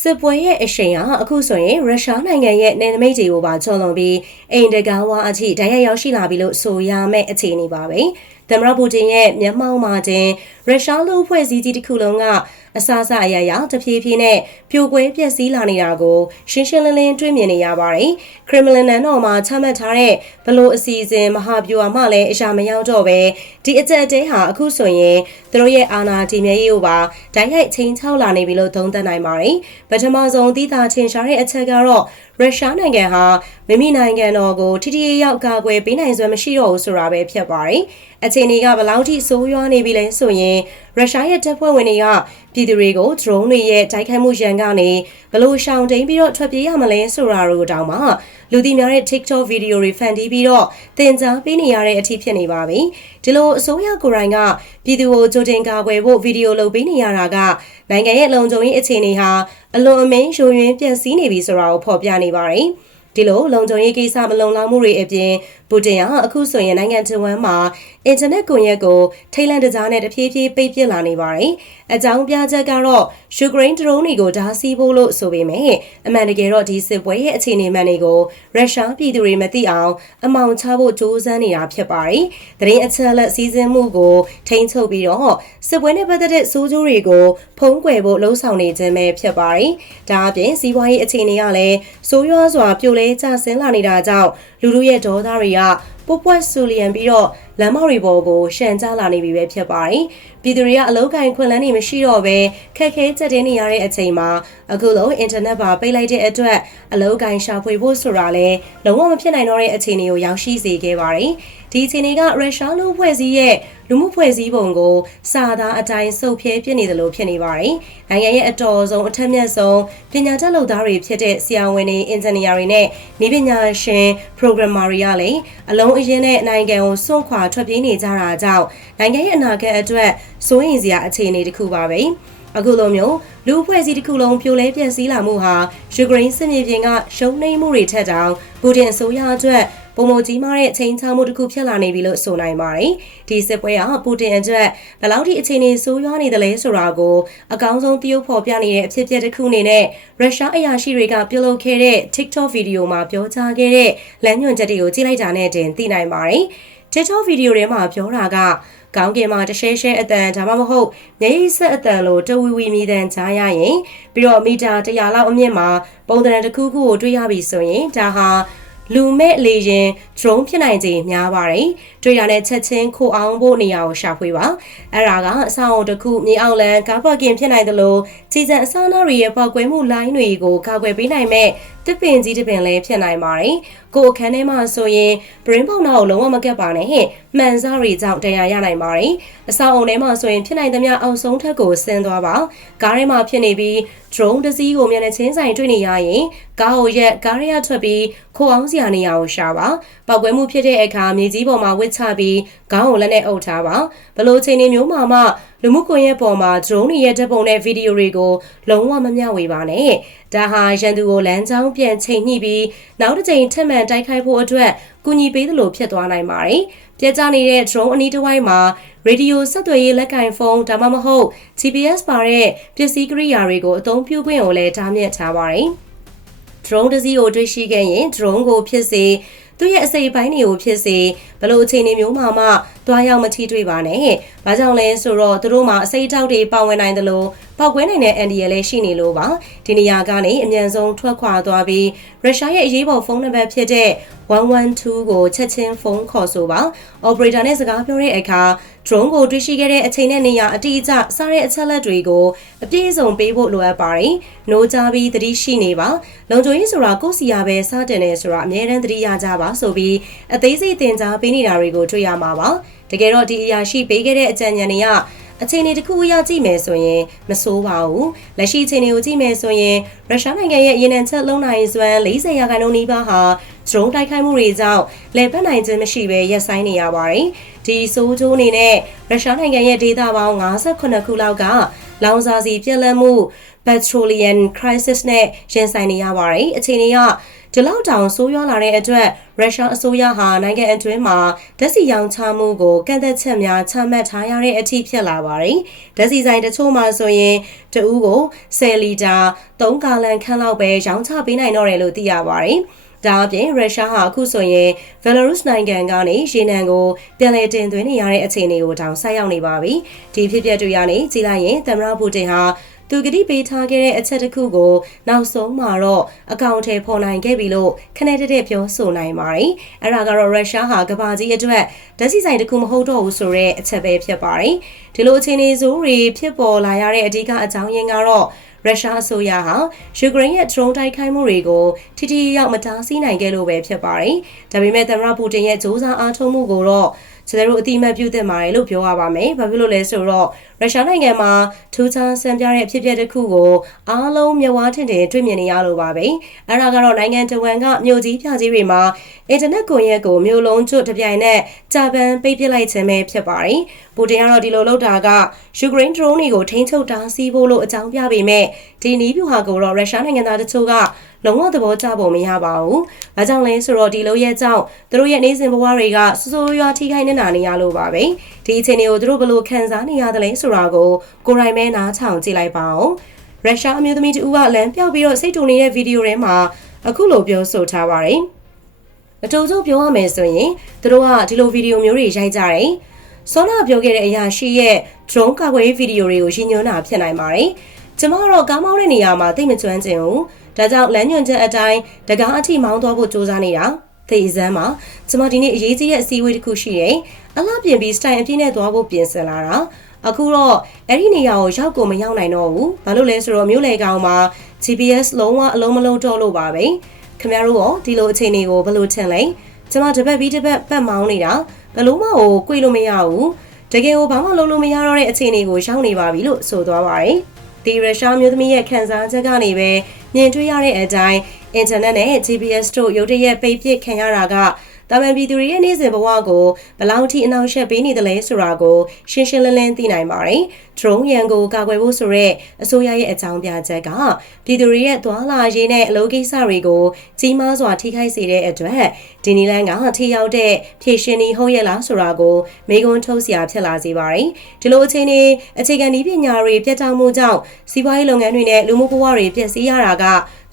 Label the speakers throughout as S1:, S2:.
S1: စစ်ပွဲရဲ့အရှိန်ဟာအခုဆိုရင်ရုရှားနိုင်ငံရဲ့နယ်နိမိတ်တွေကိုပါကျော်လွန်ပြီးအိမ်တကာဝါအထိတိုက်ရိုက်ရောက်ရှိလာပြီလို့ဆိုရမယ့်အခြေအနေပါပဲ။သမ္မတပူတင်ရဲ့မျက်မှောက်မှာတင်ရုရှားလူဖွဲ့စည်းကြီးတစ်ခုလုံးက အစအစအရရတဖြည်းဖြည်းနဲ့ပြိုကွဲပျက်စီးလာနေတာကိုရှင်းရှင်းလင်းလင်းတွေ့မြင်နေရပါတယ်။ခရမလင်နန်တော်မှာချမှတ်ထားတဲ့ဘလို့အစီအစဉ်မဟာဗျူဟာမှလည်းအရာမရောက်တော့ပဲဒီအကြက်အတဲဟာအခုဆိုရင်သူတို့ရဲ့အာဏာတည်မြဲရေးကိုပါဓာတ်ရိုက်ချင်းချောက်လာနေပြီလို့သုံးသပ်နိုင်ပါတယ်။ပထမဆုံးသီးသာထင်ရှားတဲ့အချက်ကတော့ရုရှားနိုင်ငံဟာမိမိနိုင်ငံတော်ကိုထိထိရောက်ကာကွယ်ပေးနိုင်စွမ်းမရှိတော့ဘူးဆိုတာပဲဖြစ်ပါတယ်။ အခြေအနေကဘယ်လောက်ထိဆိုးရွားနေပြီလဲဆိုရင်ရုရှားရဲ့တပ်ဖွဲ့ဝင်တွေကပြည်သူတွေကို drone တွေရဲ့တိုက်ခိုက်မှုရန်ကနေဘလို့ရှောင်တိန်ပြီးတော့ထွက်ပြေးရမလဲဆိုတာတို့တောင်မှလူသိများတဲ့ TikTok ဗီဒီယိုတွေဖန်တီးပြီးတော့သင်ကြားပေးနေရတဲ့အထိဖြစ်နေပါပြီ။ဒီလိုအစိုးရကိုယ်တိုင်ကပြည်သူကိုကြိုတင်ကာကွယ်ဖို့ဗီဒီယိုလုပ်ပေးနေရတာကနိုင်ငံရဲ့လုံခြုံရေးအခြေအနေဟာအလွန်အမင်းယိုယွင်းပြည့်စည်နေပြီဆိုတာကိုဖော်ပြနေပါတယ်။ဒီလိုလုံခြုံရေးကိစ္စမလုံလောက်မှုတွေအပြင် ပူတင်ကအခုဆိုရင်နိုင်ငံတဝန်းမှာအင်တာနက်ကွန်ရက်ကိုထိတ်လန့်တကြားနဲ့တဖြည်းဖြည်းပိတ်ပစ်လာနေပါတယ်။အကြောင်းပြချက်ကတော့ယူကရိန်းဒရုန်းတွေကိုဓာစီးဖို့လို့ဆိုပေမဲ့အမှန်တကယ်တော့ဒီစစ်ပွဲရဲ့အခြေအနေမှန်တွေကိုရုရှားပြည်သူတွေမသိအောင်အမောင်ချဖို့ကြိုးစားနေတာဖြစ်ပါတယ်။တရင်အချက်လက်စီစဉ်မှုကိုထိန်းချုပ်ပြီးတော့စစ်ပွဲနဲ့ပတ်သက်တဲ့စိုးကျိုးတွေကိုဖုံးကွယ်ဖို့လှုံ့ဆော်နေခြင်းပဲဖြစ်ပါတယ်။ဒါအပြင်စီးပွားရေးအခြေအနေကလည်းစိုးရွားစွာပြိုလဲကျဆင်းလာနေတာကြောင့်လူလူရဲ့ဒေါသတွေကပုတ်ပွက်ဆူလျံပြီးတော့လမ်းမောက်တွေပေါ်ကိုရှန်ကြလာနေပြီပဲဖြစ်ပါတယ်။ပြည်သူတွေကအလောက်ကိုင်းခွင့်လန်းနေမရှိတော့ပဲခက်ခဲကြက်တင်းနေရတဲ့အချိန်မှာအခုလုံးအင်တာနက်ပါပိတ်လိုက်တဲ့အတွက်အလောက်ကိုင်းရှာဖွေဖို့ဆိုတာလဲလုံးဝမဖြစ်နိုင်တော့တဲ့အခြေအနေကိုရောက်ရှိစေခဲ့ပါတယ်။ ဒီအခြေအနေကရုရှားလူဖွဲ့စည်းရဲ့လူမှုဖွဲ့စည်းပုံကိုစာသားအတိုင်းစုပ်ဖြဲပြစ်နေတယ်လို့ဖြစ်နေပါတယ်။နိုင်ငံရဲ့အတော်ဆုံးအထက်မြတ်ဆုံးပညာတတ်လုပ်သားတွေဖြစ်တဲ့ဆရာဝန်တွေအင်ဂျင်နီယာတွေနဲ့နေပညာရှင် programmer တွေကလည်းအလုံးအရင်နဲ့နိုင်ငံကိုစွန့်ခွာထွက်ပြေးနေကြတာကြောင့်နိုင်ငံရဲ့အနာဂတ်အတွက်စိုးရိမ်စရာအခြေအနေတစ်ခုပါပဲ။အခုလိုမျိုးလူအဖွဲ့အစည်းတစ်ခုလုံးပြိုလဲပြန့်စည်းလာမှုဟာယူကရိန်းစစ်မြေပြင်ကရှုံးနိမ့်မှုတွေထက်တောင်ပူတင်အစိုးရအတွက် ပုံမကြီးမားတဲ့ချိန်ချမှုတစ်ခုဖြစ်လာနေပြီလို့ဆိုနိုင်ပါတယ်။ဒီစစ်ပွဲကပူတင်အတွက်ဘယ်လောက်ထိအခြေအနေဆိုးရွားနေသလဲဆိုတာကိုအကောင်းဆုံးတရုပ်ဖော်ပြနေတဲ့အဖြစ်အပျက်တစ်ခုအနေနဲ့ရုရှားအရာရှိတွေကပြုလုပ်ခဲ့တဲ့ TikTok ဗီဒီယိုမှာပြောကြားခဲ့တဲ့လမ်းညွှန်ချက်တွေကိုကြည့်လိုက်တာနဲ့တင်သိနိုင်ပါတယ်။ TikTok ဗီဒီယိုထဲမှာပြောတာကကောင်းကင်မှာတရှဲရှဲအတန်ဒါမှမဟုတ်မျက်ရည်ဆက်အတန်လိုတဝီဝီမြည်တန်ကြားရရင်ပြီးတော့မီတာ100လောက်အမြင့်မှာပုံသဏ္ဍာန်တစ်ခုခုကိုတွေ့ရပြီဆိုရင်ဒါဟာ လူမဲ့လေရင် drone ဖြစ်နိုင်ခြင်းများပါတယ်။ တွေ့ရတဲ့ချက်ချင်းခိုအောင်ဖို့နေရာကိုရှာဖွေပါ။အဲ့ဒါကအဆောက်အုံတစ်ခုမြေအောက်လမ်းကားပါကင်ဖြစ်နိုင်တယ်လို့ခြေစံအစားအနာတွေရဲ့ပေါက်ကွဲမှုလိုင်းတွေကိုကာကွယ်ပေးနိုင်မဲ့တစ်ပင်ကြီးတစ်ပင်လည်းဖြစ်နိုင်ပါတယ်။ကိုယ်အခန်းထဲမှာဆိုရင် brain ပေါက်နာကိုလုံးဝမကက်ပါနဲ့ဟဲ့။မှန်စားတွေကြောင့်တရားရနိုင်ပါတယ်။အဆောက်အုံထဲမှာဆိုရင်ဖြစ်နိုင်သမျှအောက်ဆုံးထပ်ကိုဆင်းသွားပါ။ကားထဲမှာဖြစ်နေပြီး drone တစ်စီးကိုမျက်နှာချင်းဆိုင်တွေ့နေရရင်ကားကိုရက်ကားရရထွက်ပြီးခိုးအောင်စရာနေရာကိုရှာပါ။ပောက်ကွဲမှုဖြစ်တဲ့အခါမြေကြီးပေါ်မှာဝစ်ချပြီးခေါင်းကိုလက်နဲ့အုပ်ထားပါ။ဘလို့ချိန်နေမျိုးမှာမှလူမှုကွန်ရက်ပေါ်မှာ drone တွေရဲ့ဓာတ်ပုံနဲ့ဗီဒီယိုတွေကိုလုံးဝမမျှဝေပါနဲ့။ဒါဟာရန်သူကိုလမ်းကြောင်းပြန်ချိန်ညှိပြီးနောက်တစ်ကြိမ်ထပ်မံတိုက်ခိုက်ဖို့အတွက်ကူညီပေးသလိုဖြစ်သွားနိုင်ပါတယ်။ပြကြနေတဲ့ drone အနီးတစ်ဝိုက်မှာရေဒီယိုဆက်သွယ်ရေးလက်ကင်ဖုန်းဒါမှမဟုတ် GPS ပါတဲ့ပစ္စည်းကိရိယာတွေကိုအသုံးပြုခွင့်ကိုလည်းတားမြစ်ထားပါတယ်။ drone တစ်စီးကိုတွေ့ရှိခဲ့ရင် drone ကိုဖြစ်စေ သူ့ရဲ့အစိပ်ပိုင်းတွေကိုဖြစ်စေဘလို့အခြေအနေမျိုးမှမှတွားရောက်မထိတွေ့ပါနဲ့။ဘာကြောင့်လဲဆိုတော့သူတို့မှာအစိပ်တောက်တွေပါဝင်နိုင်တယ်လို့ ပောက်ကွဲနိုင်တဲ့အန်ဒီရလည်းရှိနေလို့ပါ။ဒီနေရာကနေအမြန်ဆုံးထွက်ခွာသွားပြီးရုရှားရဲ့အရေးပေါ်ဖုန်းနံပါတ်ဖြစ်တဲ့112ကိုချက်ချင်းဖုန်းခေါ်ဆိုပါ။ operator နဲ့စကားပြောတဲ့အခါ drone ကိုတွေ့ရှိခဲ့တဲ့အချိန်နဲ့နေရာအတိအကျစားတဲ့အချက်လက်တွေကိုအပြည့်အစုံပေးဖို့လိုအပ်ပါတယ်။နိုးကြပြီးသတိရှိနေပါ။လုံခြုံရေးဆိုတာကိုယ့်စီရပဲစတင်နေဆိုတာအမြဲတမ်းသတိရကြပါဆိုပြီးအသေးစိတ်သင်ကြားပေးနေတာတွေကိုတွေ့ရမှာပါ။တကယ်တော့ဒီအရာရှိပေးခဲ့တဲ့အကြံဉာဏ်တွေက အခြေအနေတစ်ခုအရကြည့်မယ်ဆိုရင်မဆိုးပါဘူးလက်ရှိအခြေအနေကိုကြည့်မယ်ဆိုရင်ရုရှားနိုင်ငံရဲ့ရေနံချက်လုံးနိုင်စွမ်း40ရာခိုင်နှုန်းနီးပါးဟာဒရုန်းတိုက်ခိုက်မှုတွေကြောင့်လည်ပတ်နိုင်ခြင်းမရှိဘဲရပ်ဆိုင်းနေရပါတယ်ဒီဆိုးကျိုးအနေနဲ့ရုရှားနိုင်ငံရဲ့ဒေသပေါင်း58ခုလောက်ကလောင်စာဆီပြက်လက်မှု petroleum crisis နဲ့ရင်ဆိုင်နေရပါတယ်အခြေအနေက ဒီလောက်တောင်ဆိုးရွားလာတဲ့အတွက်ရုရှားအစိုးရဟာနိုင်ငံအတွင်းမှာဓာတ်ဆီရောင်းချမှုကိုကန့်သက်ချက်များချမှတ်ထားရတဲ့အထိဖြစ်လာပါတယ်။ဓာတ်ဆီဆိုင်တချို့မှာဆိုရင်တဦးကို10လီတာ3ဂါလန်ခန့်လောက်ပဲရောင်းချပေးနိုင်တော့တယ်လို့သိရပါတယ်။ဒါအပြင်ရုရှားဟာအခုဆိုရင်ဘယ်လာရုစ်နိုင်ငံကနေရေနံကိုပြန်လည်တင်သွင်းနေရတဲ့အခြေအနေကိုတောင်ဆက်ရောက်နေပါပြီ။ဒီဖြစ်ပျက်တွေကနေကြည်လိုက်ရင်သမ္မတပူတင်ဟာ သူကတိပေးထားခဲ့တဲ့အချက်တစ်ခုကို နောက်ဆုံးမှာတော့အကောင့်ထဲပေါ်နိုင်ခဲ့ပြီလို့ခနဲ့တက်တဲ့ပြောဆိုနိုင်ပါတယ်။အဲ့ဒါကတော့ရုရှားဟာကမ္ဘာကြီးအတွက်ဓာတ်ဆီဆိုင်တစ်ခုမဟုတ်တော့ဘူးဆိုတဲ့အချက်ပဲဖြစ်ပါတယ်။ဒီလိုအခြေအနေဆိုးတွေဖြစ်ပေါ်လာရတဲ့အဓိကအကြောင်းရင်းကတော့ရုရှားအစိုးရဟာယူကရိန်းရဲ့ drone တိုက်ခိုက်မှုတွေကိုထိထိရောက်မတားဆီးနိုင်ခဲ့လို့ပဲဖြစ်ပါတယ်။ဒါပေမဲ့သမ္မတပူတင်ရဲ့စ조사အားထုတ်မှုကိုတော့ ကျွန်တော်တို့အတိအမှတ်ပြုသင့်ပါတယ်လို့ပြောရပါမယ်။ဘာဖြစ်လို့လဲဆိုတော့ရုရှားနိုင်ငံမှာထူးခြားဆန်းပြတဲ့အဖြစ်အပျက်တစ်ခုကိုအားလုံးမျက်ဝါးထင်ထင်တွေ့မြင်နေရလို့ပါပဲ။အဲ့ဒါကတော့နိုင်ငံတဝန်းကမြို့ကြီးပြကြီးတွေမှာအင်တာနက်ကွန်ရက်ကိုမြို့လုံးကျွတ်တပြိုင်နက်ဂျပန်ပိတ်ပစ်လိုက်ခြင်းပဲဖြစ်ပါတယ်။ပူတင်ကတော့ဒီလိုလုပ်တာကယူကရိန်း drone တွေကိုထိန်းချုပ်တားဆီးဖို့လို့အကြောင်းပြပေမဲ့ဒီနီးဗျူဟာကိုတော့ရုရှားနိုင်ငံသားတချို့က လုံးဝသဘောကျပုံမရပါဘူး။ဘာကြောင့်လဲဆိုတော့ဒီလိုရဲ့ကြောင့်သူတို့ရဲ့နေစဉ်ဘဝတွေကစိုးစိုးရွားထိခိုက်နေတာနေရလို့ပါပဲ။ဒီအခြေအနေကိုသူတို့ဘယ်လိုခံစားနေရတယ်လဲဆိုတာကိုကိုရိုင်းမဲနားထောင်ကြည့်လိုက်ပါဦး။ရုရှားအမျိုးသမီးတူကလမ်းပြောက်ပြီးတော့စိတ်တူနေတဲ့ဗီဒီယိုထဲမှာအခုလိုပြောဆိုထားပါတယ်။အတူတူပြောရမယ်ဆိုရင်သူတို့ကဒီလိုဗီဒီယိုမျိုးတွေရိုက်ကြတယ်။စောနာပြောခဲ့တဲ့အရာရှိရဲ့ drone ကာကွယ်ရေးဗီဒီယိုတွေကိုရည်ညွှန်းတာဖြစ်နိုင်ပါတယ်။ ကျမကတော့ကားမောင်းတဲ့နေရာမှာသိမကျွမ်းကျင်ဘူး။ဒါကြောင့်လမ်းညွှန်ချက်အတိုင်းတကားအထိမောင်းသွားဖို့စူးစမ်းနေတာ။သေစမ်းမှာကျမဒီနေ့အရေးကြီးတဲ့အစည်းအဝေးတစ်ခုရှိတယ်။အလားပြင်ပြီးစတိုင်အပြည့်နဲ့သွားဖို့ပြင်ဆင်လာတာ။အခုတော့အဲ့ဒီနေရာကိုရောက်ကိုမရောက်နိုင်တော့ဘူး။ဘာလို့လဲဆိုတော့မြို့လေကောင်မှာ GPS လုံးဝအလုံးမလုံးတော့လို့ပါပဲ။ခင်ဗျားတို့ရောဒီလိုအခြေအနေကိုဘယ်လိုထင်လဲ။ကျမတပတ်ပြီးတပတ်ပတ်မောင်းနေတာဘယ်လို့မှကို꿰လို့မရဘူး။တကယ်ကိုဘာမှလုပ်လို့မရတော့တဲ့အခြေအနေကိုရောက်နေပါပြီလို့ဆိုသွားပါတယ်။ ဒီရုရှားမျိုးသမီးရဲ့ခံစားချက်ကနေပဲမြင်တွေ့ရတဲ့အတိုင်းအင်တာနက်နဲ့ GPS တို့ရုတ်တရက်ပိတ်ပစ်ခံရတာက တာမန်ပြည်သူတွေရဲ့နေ့စဉ်ဘဝကိုဘယ်လောက်ထိအနောက်ရှက်ပေးနေတယ်လဲဆိုတာကိုရှင်းရှင်းလင်းလင်းသိနိုင်ပါတယ်။ drone ရန်ကိုကာကွယ်ဖို့ဆိုရဲအစိုးရရဲ့အကြောင်းပြချက်ကပြည်သူတွေရဲ့သွာလာရေးနဲ့အလုပ်ကိစ္စတွေကိုကြီးမားစွာထိခိုက်စေတဲ့အတွက်ဒီနီလန်ကထိရောက်တဲ့ဖြည့်ရှင်ဤဟုတ်ရဲ့လားဆိုတာကိုမေကွန်းထုတ်စရာဖြစ်လာစေပါတယ်။ဒီလိုအခြေအနေအခြေခံနည်းပညာတွေပြတ်တောက်မှုကြောင့်စီးပွားရေးလုပ်ငန်းတွေနဲ့လူမှုဘဝတွေပျက်စီးရတာက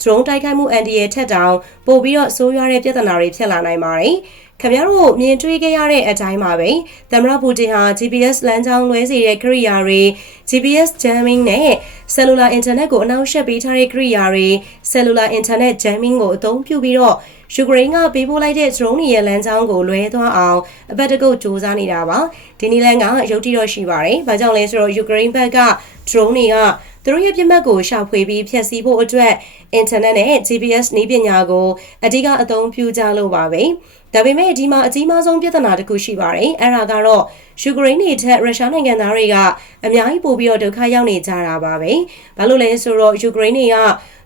S1: drone တိုက်ခိုက်မှုအန်ဒီရဲ့ထက်တောင်ပိုပြီးတော့ဆိုးရွားတဲ့ပြဿနာတွေဖြစ်လာနိုင်ပါတယ်။ခင်ဗျားတို့မြင်တွေ့ခဲ့ရတဲ့အတိုင်းပါပဲသမ္မတပူတင်ဟာ GPS လမ်းကြောင်းလွဲစေတဲ့ကိရိယာတွေ GPS jamming နဲ့ cellular internet ကိုအနောက်ရှက်ပေးထားတဲ့ကိရိယာတွေ cellular internet jamming ကိုအသုံးပြုပြီးတော့ယူကရိန်းကပေးပို့လိုက်တဲ့ drone တွေရဲ့လမ်းကြောင်းကိုလွဲသွားအောင်အပတ်တကုတ်စူးစမ်းနေတာပါဒီနီလန်ကရုတ်တိတော့ရှိပါတယ်။ဘာကြောင့်လဲဆိုတော့ယူကရိန်းဘက်က drone တွေကသူတို့ရဲ့ပြစ်မှတ်ကိုရှာဖွေပြီးဖျက်ဆီးဖို့အတွက်အင်တာနက်နဲ့ GPS နည်းပညာကိုအဓိကအသုံးပြုကြလို့ပါပဲ။ဒါပေမဲ့ဒီမှာအကြီးမားဆုံးပြဿနာတစ်ခုရှိပါတယ်။အဲ့ဒါကတော့ ယူကရိန်းနေထက်ရုရှားနိုင်ငံသားတွေကအများကြီးပိုပြီးတော့ဒုက္ခရောက်နေကြတာပါပဲ။ဘာလို့လဲဆိုတော့ယူကရိန်းတွေက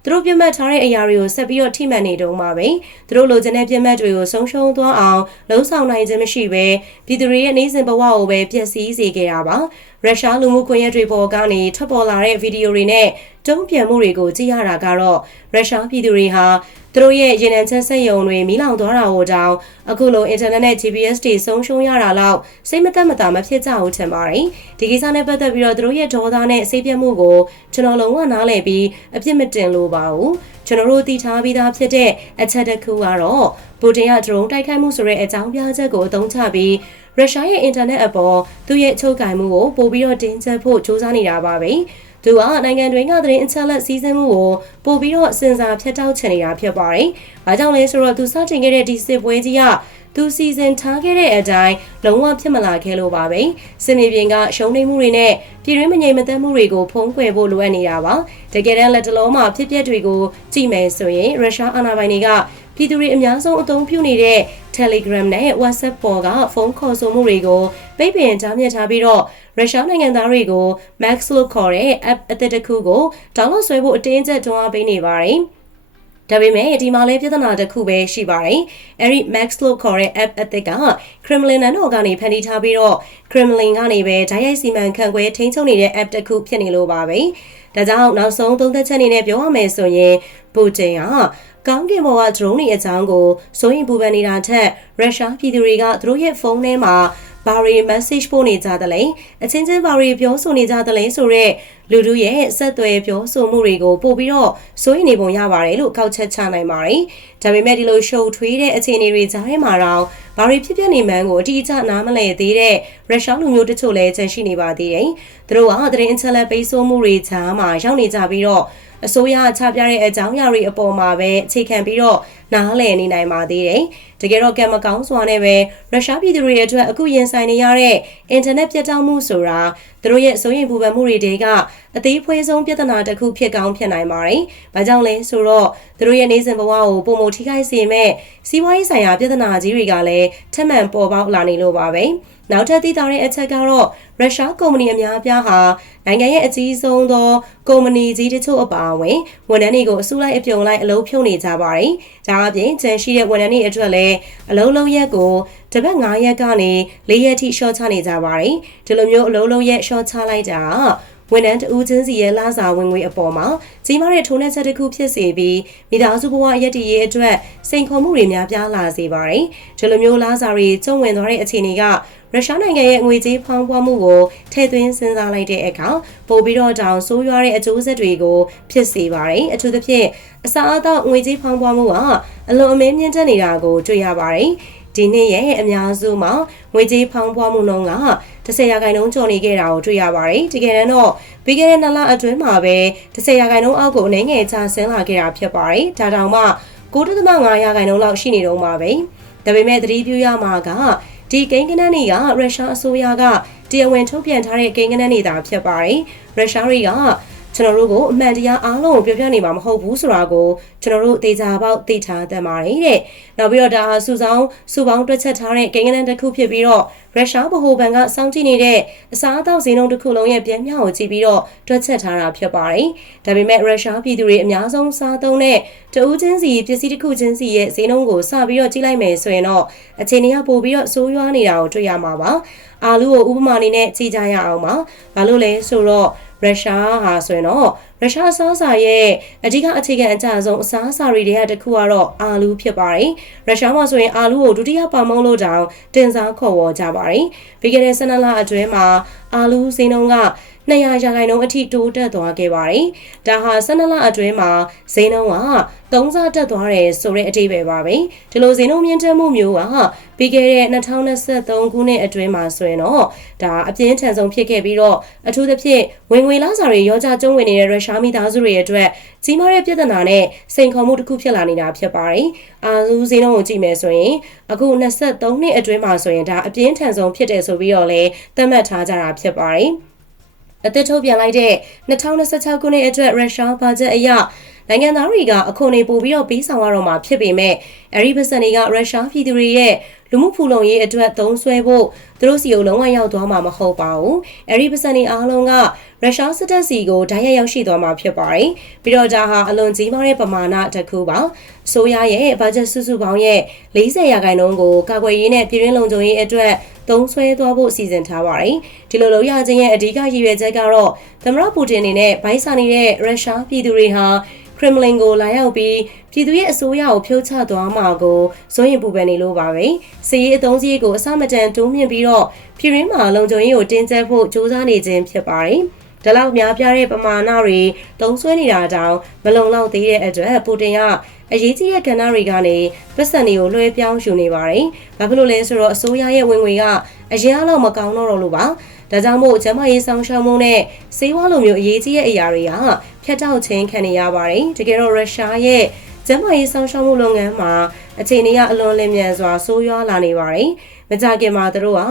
S1: သူတို့ပြတ်မှတ်ထားတဲ့အရာတွေကိုဆက်ပြီးတော့ထိမှန်နေတုန်းပါပဲသူတို့လိုချင်တဲ့ပြတ်မှတ်တွေကိုဆုံးရှုံးသွားအောင်လှုံ့ဆော်နိုင်ခြင်းမရှိပဲပြည်သူတွေရဲ့နေစဉ်ဘဝကိုပဲပျက်စီးစေခဲ့တာပါရုရှားလူမှုကွန်ရက်တွေပေါ်ကနေထွက်ပေါ်လာတဲ့ဗီဒီယိုတွေနဲ့ တုံ့ပြန်မှုတွေကိုကြည့်ရတာကတော့ရုရှားပြည်သူတွေဟာသူတို့ရဲ့ရေနံချက်စက်ရုံတွေမီးလောင်သွားတာကိုတောင်အခုလို internet နဲ့ GPS တွေဆုံးရှုံးရတာလောက်စိတ်မသက်မသာမဖြစ်ကြဘူးထင်ပါတယ်ဒီကိစ္စနဲ့ပတ်သက်ပြီးတော့သူတို့ရဲ့ဒေါသနဲ့စိတ်ပြတ်မှုကိုကျွန်တော်လုံးဝနားလည်ပြီးအပြစ်မတင်လို့ပါဘူးကျွန်တော်တို့သိထားပြီးသားဖြစ်တဲ့အချက်တစ်ခုကတော့ပူတင်က drone တိုက်ခိုက်မှုဆိုတဲ့အကြောင်းပြချက်ကိုအသုံးချပြီးရုရှားရဲ့အင်တာနက်အပေါ်သူ့ရဲ့ချုပ်ကိုင်မှုကိုပို့ပြီးတော့တင်းကျပ်ဖို့စ조사နေတာပါပဲ သူကနိုင်ငံတွင်းကသတင်းအချက်အလက်စီးဆင်းမှုကိုပို့ပြီးတော့စဉ်းစားဖြတ်တောက်ချင်နေတာဖြစ်ပါတယ်။ဘာကြောင့်လဲဆိုတော့သူစတင်ခဲ့တဲ့ဒီစစ်ပွဲကြီးက သူစီစဉ်ထားခဲ့တဲ့အတိုင်းလုံးဝဖြစ်မလာခဲ့လို့ပါပဲစစ်မြေပြင်ကရှုံးနိမ့်မှုတွေနဲ့ပြည်တွင်းမငြိမ်မသက်မှုတွေကိုဖုံးကွယ်ဖို့လိုအပ်နေတာပါတကယ်တမ်းလက်တလုံးမှာဖြစ်ပျက်တွေကိုကြည့်မယ်ဆိုရင်ရုရှားအာဏာပိုင်တွေကပြည်သူတွေအများဆုံးအသုံးပြုနေတဲ့ Telegram နဲ့ WhatsApp ပေါ်ကဖုန်းခေါ်ဆိုမှုတွေကိုပိတ်ပင်ကြားမြစ်ထားပြီးတော့ရုရှားနိုင်ငံသားတွေကို Max လို့ခေါ်တဲ့ app အသစ်တစ်ခုကို download ဆွဲဖို့အတင်းကျပ်တွန်းအားပေးနေပါတယ်။ ဒါပေမဲ့ဒီမှာလည်းပြဿနာတစ်ခုပဲရှိပါတယ်။အဲဒီ Max လို့ခေါ်တဲ့ app အသစ်က Kremlin နန်းတော်ကနေဖန်တီးထားပြီးတော့ Kremlin ကနေပဲဓာတ်ရိုက်စီမံခန့်ခွဲထိန်းချုပ်နေတဲ့ app တစ်ခုဖြစ်နေလို့ပါပဲ။ဒါကြောင့်နောက်ဆုံးသုံးသက်ချက်အနေနဲ့ပြောရမယ်ဆိုရင်ပူတင်ကကောင်းကင်ဘဝ drone တွေအကြောင်းကိုစိုးရင်ပူပန်နေတာထက်ရုရှားပြည်သူတွေကသူတို့ရဲ့ဖုန်းထဲမှာ ဘာရီ message ပို့နေကြတယ်လဲအချင်းချင်းဘာရီပြောဆိုနေကြတယ်လဲဆိုတော့လူတို့ရဲ့ဆက်သွယ်ပြောဆိုမှုတွေကိုပို့ပြီးတော့စိုးရင်နေပုံရပါတယ်လို့ကောက်ချက်ချနိုင်ပါတယ်ဒါပေမဲ့ဒီလိုရှုပ်ထွေးတဲ့အခြေအနေတွေကြားထဲမှာတော့ဘာရီဖြစ်ဖြစ်နေမှန်းကိုအတိအကျနားမလည်သေးတဲ့ရုရှားလူမျိုးတချို့လည်းကျန်ရှိနေပါသေးတယ်သူတို့ကသတင်းအချက်အလက်ပေးဆိုမှုတွေကြားမှာရောက်နေကြပြီးတော့အစိုးရချပြတဲ့အကြောင်းအရာတွေအပေါ်မှာပဲအခြေခံပြီးတော့ နားလည်နေနိုင်ပါသေးတယ်။တကယ်တော့ကံမကောင်းစွာနဲ့ပဲရုရှားပြည်သူတွေအတွက်အခုရင်ဆိုင်နေရတဲ့အင်တာနက်ပြတ်တောက်မှုဆိုတာသူတို့ရဲ့စိုးရိမ်ပူပန်မှုတွေတဲကအသေးဖွဲဆုံးပြဿနာတစ်ခုဖြစ်ကောင်းဖြစ်နိုင်ပါတယ်။ဘာကြောင့်လဲဆိုတော့သူတို့ရဲ့နေစဉ်ဘဝကိုပုံမထိခိုက်စေမဲ့စီးပွားရေးဆိုင်ရာပြဿနာကြီးတွေကလည်းထပ်မံပေါ်ပေါက်လာနေလို့ပါပဲ။ နောက်ထပ်သိသာတဲ့အချက်ကတော့ရုရှားကုမ္ပဏီအများအပြားဟာနိုင်ငံရဲ့အကြီးဆုံးသောကုမ္ပဏီကြီးတချို့အပါအဝင်ဝန်ထမ်းတွေကိုအစုလိုက်အပြုံလိုက်အလုပ်ဖြုတ်နေကြပါတယ်။ဒါအပြင်ကျန်ရှိတဲ့ဝန်ထမ်းတွေအတွက်လည်းအလုံးလုံးရက်ကိုတစ်ပတ်9ရက်ကနေ4ရက်ထိရှော့ချနေကြပါတယ်။ဒီလိုမျိုးအလုံးလုံးရက်ရှော့ချလိုက်တာဝန်ထမ်းတဦးချင်းစီရဲ့လစာဝင်ငွေအပေါ်မှာကြီးမားတဲ့ထိုးနှက်ချက်တစ်ခုဖြစ်စေပြီးမိသားစုဘဝရည်တည်ရေးအတွက်စိန်ခေါ်မှုတွေများပြားလာစေပါတယ်။ဒီလိုမျိုးလစာတွေကျုံဝင်သွားတဲ့အခြေအနေက ရုရှားနိုင်ငံရဲ့ငွေကြေးဖောင်းပွားမှုကိုထည့်သွင်းစဉ်းစားလိုက်တဲ့အခါပိုပြီးတော့တောင်ဆိုးရွားတဲ့အကျိုးဆက်တွေကိုဖြစ်စေပါတယ်အထူးသဖြင့်အစားအသောက်ငွေကြေးဖောင်းပွားမှုကအလွန်အမင်းမြင့်တက်နေတာကိုတွေ့ရပါတယ်ဒီနှစ်ရဲ့အများစုမှာငွေကြေးဖောင်းပွားမှုနှုန်းက10ရာခိုင်နှုန်းကျော်နေခဲ့တာကိုတွေ့ရပါတယ်။တကယ်တော့ပြီးခဲ့တဲ့နှစ်လအတွင်းမှာပဲ10ရာခိုင်နှုန်းအောက်ကိုအနေငယ်ချဆင်းလာခဲ့တာဖြစ်ပါတယ်။ဒါတောင်မှ9.5ရာခိုင်နှုန်းလောက်ရှိနေတော့မှာပဲ။ဒါပေမဲ့သတိပြုရမှာက ဒီကိန်းဂဏန်းတွေကရုရှားအစိုးရကတရားဝင်ထုတ်ပြန်ထားတဲ့ကိန်းဂဏန်းတွေသာဖြစ်ပါတယ်။ရုရှားတွေက ကျွန်တော်တို့ကိုအမှန်တရားအားလုံးကိုပြောပြနေမှာမဟုတ်ဘူးဆိုတာကိုကျွန်တော်တို့သေချာပေါက်သိထားတတ်ပါတယ်တဲ့။နောက်ပြီးတော့ဒါဟာစုဆောင်စုပေါင်းတွက်ချက်ထားတဲ့ကိန်းဂဏန်းတစ်ခုဖြစ်ပြီးတော့ရုရှားဗဟိုဘဏ်ကစောင့်ကြည့်နေတဲ့အစားအသောက်ဈေးနှုန်းတစ်ခုလုံးရဲ့ပြန်မြောက်ကိုကြည့်ပြီးတော့တွက်ချက်ထားတာဖြစ်ပါတယ်။ဒါပေမဲ့ရုရှားပြည်သူတွေအများဆုံးစားသုံးတဲ့တဦးချင်းစီပစ္စည်းတစ်ခုချင်းစီရဲ့ဈေးနှုန်းကိုစပြီးတော့ကြည့်လိုက်မယ်ဆိုရင်တော့အခြေအနေကပိုပြီးတော့ဆိုးရွားနေတာကိုတွေ့ရမှာပါ။အာလူကိုဥပမာအနေနဲ့ကြည့်ကြရအောင်ပါ။ဘာလို့လဲဆိုတော့ ရုရှားဟာဆိုရင်တော့ရုရှားအစားအစာရဲ့အဓိကအခြေခံအကျဆုံးအစားအစာတွေတည်းတစ်ခုကတော့အာလူးဖြစ်ပါတယ်။ရုရှားမှာဆိုရင်အာလူးကိုဒုတိယပါမုံလို့တောင်တင်စားခေါ်ဝေါ်ကြပါတယ်။ပြီးခဲ့တဲ့12လအတွင်းမှာအာလူးဈေးနှုန်းက 200ရာခိုင်နှုန်းအထိတိုးတက်သွားခဲ့ပါတယ်။ဒါဟာ12လအတွင်းမှာဈေးနှုန်းက3ဆတက်သွားတယ်ဆိုတဲ့အတိပ္ပယ်ပါပဲ။ဒီလိုဈေးနှုန်းမြင့်တက်မှုမျိုးကပြီးခဲ့တဲ့2023ခုနှစ်အတွင်းမှာဆိုရင်တော့ဒါအပြင်းထန်ဆုံးဖြစ်ခဲ့ပြီးတော့အထူးသဖြင့်ဝင်ငွေလစာတွေရောကြကျုံးဝင်နေတဲ့ရုရှားမိသားစုတွေအတွက်ကြီးမားတဲ့ပြဿနာနဲ့စိန်ခေါ်မှုတစ်ခုဖြစ်လာနေတာဖြစ်ပါတယ်။အာဇူးဈေးနှုန်းကိုကြည့်မယ်ဆိုရင်အခု23နှစ်အတွင်းမှာဆိုရင်ဒါအပြင်းထန်ဆုံးဖြစ်တယ်ဆိုပြီးတော့လည်းသတ်မှတ်ထားကြတာဖြစ်ပါတယ်။ အသစ်ထုတ်ပြန်လိုက်တဲ့2026ခုနှစ်အတွက်ရုရှားဘတ်ဂျက်အရနိုင်ငံသားတွေကအခွန်တွေပို့ပြီးတော့ပေးဆောင်ရတော့မှာဖြစ်ပေမဲ့အဲဒီပတ်စံတွေကရုရှားပြည်သူတွေရဲ့လူမှုဖူလုံရေးအတွက်သုံးစွဲဖို့သူတို့စီကိုလုံးဝရောက်သွားမှာမဟုတ်ပါဘူး။အဲဒီပတ်စံတွေအားလုံးက ရုရှားစစ်တပ်စီကိုဓာတ်ရိုက်ရောက်ရှိသွားမှာဖြစ်ပါတယ်။ပြီးတော့ဒါဟာအလွန်ကြီးမားတဲ့ပမာဏတစ်ခုပါ။ဆိုရရဲ့ဘတ်ဂျက်စုစုပေါင်းရဲ့40ရာခိုင်နှုန်းကိုကာကွယ်ရေးနဲ့ပြည်တွင်းလုံခြုံရေးအတွက်သုံးစွဲသွားဖို့စီစဉ်ထားပါတယ်။ဒီလိုလုပ်ရခြင်းရဲ့အဓိကရည်ရွယ်ချက်ကတော့သမ္မတပူတင်အနေနဲ့ဗိုင်းစာနေတဲ့ရုရှားပြည်သူတွေဟာခရမလင်ကိုလာရောက်ပြီးပြည်သူရဲ့အစိုးရကိုဖြုတ်ချသွားမှာကိုစိုးရင်ပူပန်နေလို့ပါပဲ။စီရေးအသုံးစရိတ်ကိုအစမတန်တိုးမြင့်ပြီးတော့ပြည်ရင်းမှာလုံခြုံရေးကိုတင်းကျပ်ဖို့စ조사နေခြင်းဖြစ်ပါတယ်။ ဒါလောက်များပြားတဲ့ပမာဏတွေတုံးဆွဲနေတာတောင်မလုံလောက်သေးတဲ့အတွက်ပူတင်ကအရေးကြီးတဲ့ကဏ္ဍတွေကနေပတ်စံတွေကိုလွှဲပြောင်းယူနေပါတယ်။ဘာဖြစ်လို့လဲဆိုတော့အစိုးရရဲ့ဝင်ငွေကအရင်အလောက်မကောင်းတော့လို့ပါ။ဒါကြောင့်မို့ကျမရေးဆောင်ရှောက်မှုနဲ့စေဝါလိုမျိုးအရေးကြီးတဲ့အရာတွေကဖျက်တောက်ခြင်းခံနေရပါတယ်။တကယ်တော့ရုရှားရဲ့ကျမရေးဆောင်ရှောက်မှုလုပ်ငန်းမှာအခြေအနေကအလွန်လင်းမြန်စွာဆိုးရွားလာနေပါတယ်။ မကြခင်မှာသူတို့က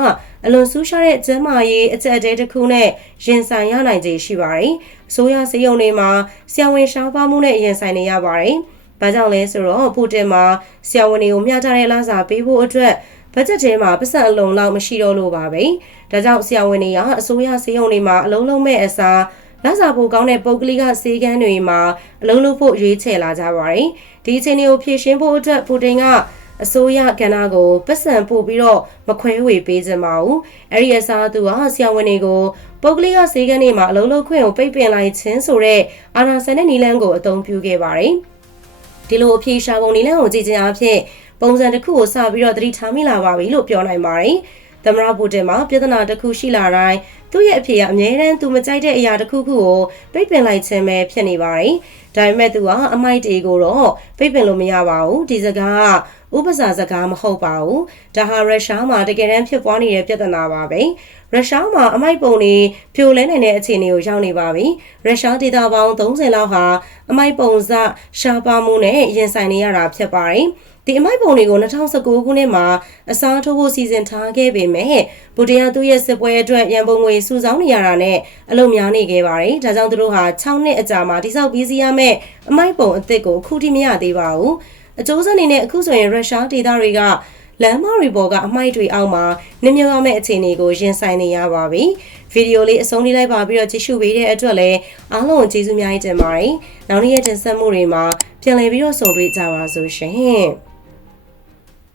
S1: အလွန်ဆူးရှားတဲ့ကျမရေးအကျက်အတဲတစ်ခုနဲ့ရင်ဆိုင်ရနိုင်ခြေရှိပါတယ်။ဆိုးရစေယုံတွေမှာဆရာဝန်ရှားပါမှုနဲ့ရင်ဆိုင်နေရပါတယ်။ဘာကြောင့်လဲဆိုတော့ပူတင်မှာဆရာဝန်တွေကိုမျှတတဲ့လစာပေးဖို့အတွက်ဘတ်ဂျက်ထဲမှာပတ်စံအလုံးလောက်မရှိတော့လို့ပါပဲ။ဒါကြောင့်ဆရာဝန်တွေကအစိုးရစေယုံတွေမှာအလုံးလုံးမဲ့အစားလစာပိုကောင်းတဲ့ပုဂ္ဂလိကစေကန်းတွေမှာအလုံးလုံးဖို့ရွေးချယ်လာကြပါတယ်။ဒီအချိန်တွေကိုဖြည့်ရှင်းဖို့အတွက်ပူတင်က အစိုးရကဏ္ဍကိုပတ်စံပို့ပြီးတော့မခွဲဝေပေးကြပါဘူး။အဲ့ဒီအစားသူကဆရာဝန်တွေကိုပုဂ္ဂလိကစေကန်းတွေမှာအလုံးလုံးခွင့်ကိုပိတ်ပင်လိုက်ခြင်းဆိုတဲ့အာဏာစံတဲ့နီလန်းကိုအသုံးပြုခဲ့ပါတယ်။ဒီလိုအဖြေရှာပုံနည်းလမ်းကိုကြည့်ခြင်းအဖြစ်ပုံစံတစ်ခုကိုစပြီးတော့သတိထားမိလာပါပြီလို့ပြောနိုင်ပါတယ်။သမရပူတင်မှာပြဿနာတစ်ခုရှိလာတိုင်းသူ့ရဲ့အဖြေကအမြဲတမ်းသူမကြိုက်တဲ့အရာတစ်ခုခုကိုပိတ်ပင်လိုက်ခြင်းပဲဖြစ်နေပါတယ်။ဒါပေမဲ့သူကအမိုက်တေကိုတော့ပိတ်ပင်လို့မရပါဘူး။ဒီစကားက ဥပစာစကားမဟုတ်ပါဘူး။ဒါဟာရုရှားမှာတကယ်တမ်းဖြစ်ပွားနေတဲ့ပြဿနာပါပဲ။ရုရှားမှာအမိုက်ပုံတွေဖြိုလဲနိုင်တဲ့အခြေအနေကိုရောက်နေပါပြီ။ရုရှားဒေသပေါင်း30လောက်ဟာအမိုက်ပုံစရှားပါမှုနဲ့ရင်ဆိုင်နေရတာဖြစ်ပါတယ်။ဒီအမိုက်ပုံတွေကို2019ခုနှစ်မှာအစားထိုးဖို့စီစဉ်ထားခဲ့ပေမဲ့ဘူတင်ယာသူ့ရဲ့စစ်ပွဲအတွက်ရန်ပုံငွေစုဆောင်းနေရတာနဲ့အလုံများနေခဲ့ပါတယ်။ဒါကြောင့်သူတို့ဟာ6နှစ်အကြာမှာတိစောက်ပြီးစီရမယ့်အမိုက်ပုံအသစ်ကိုအခုထိမရသေးပါဘူး။ အကျိုးဆက်အနေနဲ့အခုဆိုရင်ရုရှားဒေသတွေကလမ်းမတွေပေါ်ကအမိုက်တွေအောက်မှာနစ်မြုပ်ရမယ့်အခြေအနေကိုရင်ဆိုင်နေရပါပြီ။ဗီဒီယိုလေးအဆုံးလေးလိုက်ပါပြီးတော့ကြည့်ရှုပေးတဲ့အတွက်လည်းအားလုံးကိုကျေးဇူးများကြီးတင်ပါတယ်။နောက်နေ့ရက်တင်ဆက်မှုတွေမှာပြန်လည်ပြီးတော့ဆုံတွေ့ကြပါစို့ရှင်။